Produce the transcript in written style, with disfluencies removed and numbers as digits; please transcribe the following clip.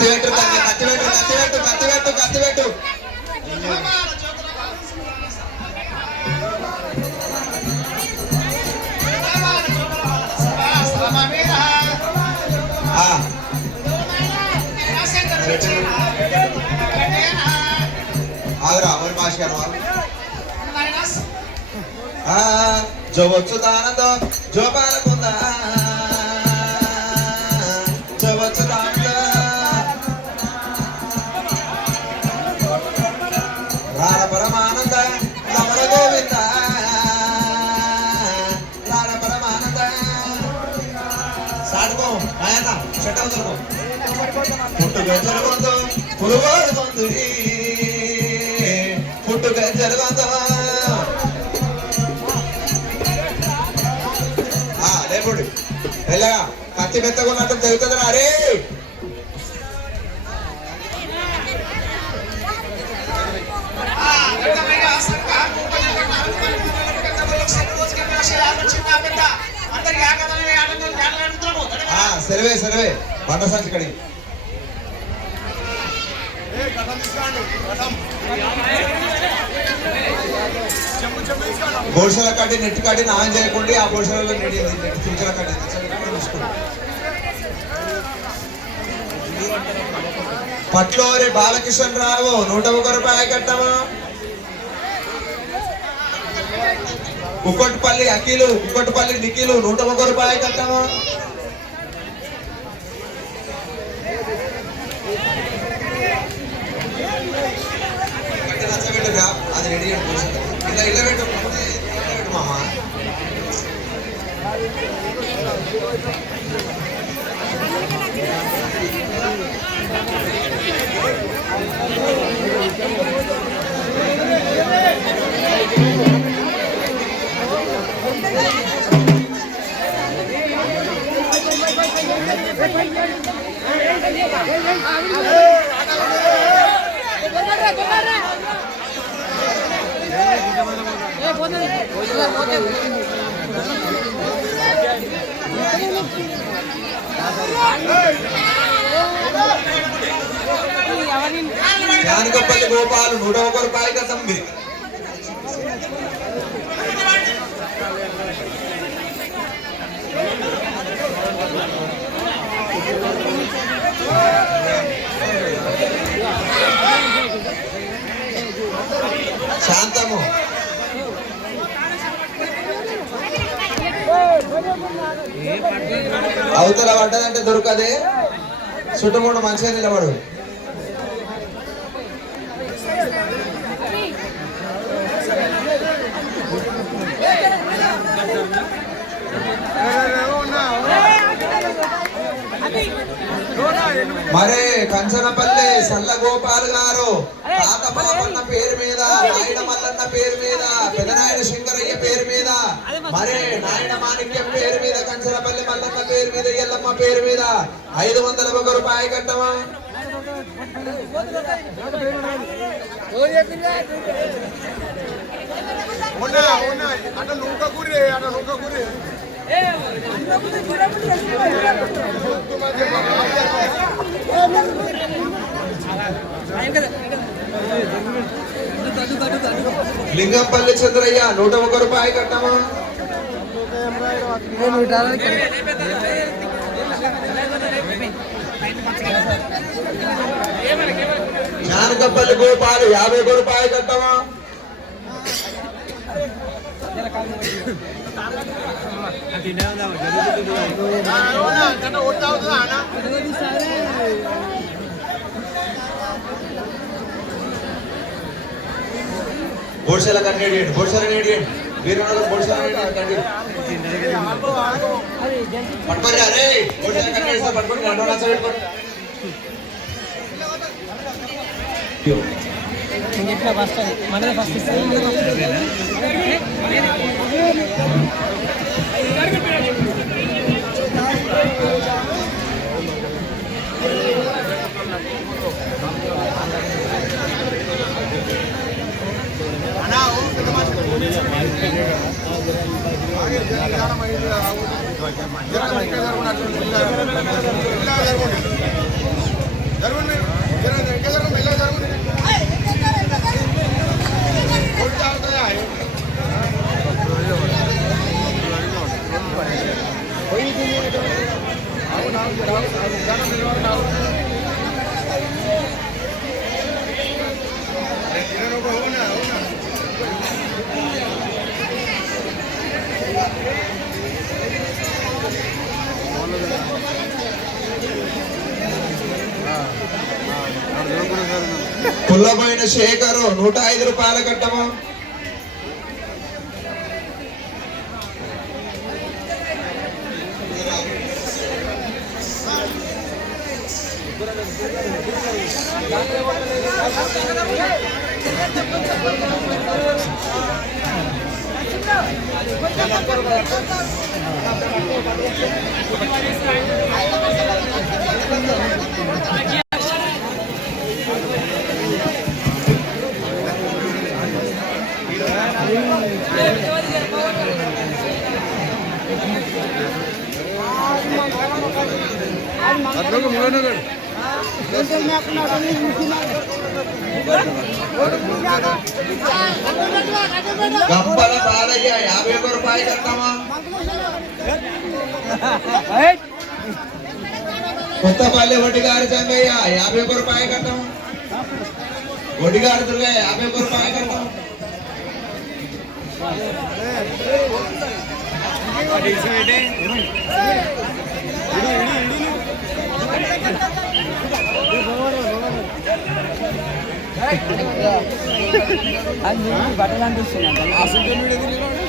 కత్తిపెట్టు కత్తిపెట్టు కత్తిపెట్టు కత్తిపెట్టు కత్తిపెట్టు ఆగురా మరి మాస్టర్ జవచ్చు దానంతో జోపాలకుందా జవచ్చు దానంతో రార పరమానంద రమణ గోవింద రార పరమానంద సాడుకో ఆయన చెట్ట దొరకో పుట్టు గజరగొందు పురుగోడు గొంతు పుట్టు గజరగొందు లేపుడు ఎలా కత్తి మెత్తకున్నట్టు తెగుతుందిరా అరే సర్వే సర్వే బండ సంచి కడిగి బోర్షల కట్టి నెట్ కట్టి నాన్ చేయకుండా ఆ బోర్షలలో నెట్ సూచన కట్టి పట్లోరి బాలకిషన్ రావు 101 రూపాయలు కట్టమా కుక్కటిపల్లి అఖిలు కుక్కటిపల్లి నిఖిలు 101 రూపాయలు కట్టమా అది రెడీ ఇలా ఇలా పెట్టు మామ జానకపల్లి గోపాలు 101 రూపాయలు కదండి శాంతము అవతల పడ్డదంటే దొరకదే చుట్టుముట్టు మంచిగా నిలబడు మరే కంచనపల్లి సల్ల గోపాల్ గారు తాత పాపన్న పేరు మీద నాయన మల్లన్న పేరు మీద పెదనాయన శంకరయ్య పేరు మీద మరే నాయన మాణిక్యం పేరు మీద కంచనపల్లి మల్లన్న పేరు మీద ఎల్లమ్మ పేరు మీద 501 రూపాయలు కట్టమా లింగంపల్లి చంద్రయ్య 101 రూపాయలు కట్టమా జానకపల్లి గోపాలు 51 రూపాయలు కట్టమా బోర్షల కండిడేట్ బోర్షల కండిడేట్ వీరనగర్ బోర్షల కండిడేట్ పట్టుకోరా రే బోర్షల కండిడేట్ సా పట్టుకోండి రండోనా సైడ్ పట్టుకో ఇంగిట్లా ఫస్ట్ మనదే ఫస్ట్ జరుగు పుల్లబోయిన శేఖరు 105 రూపాయల కట్టము. గంపల బాలయ్య 51 రూపాయలు కట్టమా. కొత్తపల్లి వడ్డిగారి సంగయ్య 51 రూపాయలు కట్టమా. వడ్డిగారి దుర్గయ్య 51 రూపాయలు కట్టమా. అది బట్టలు అనిపిస్తున్నాయి.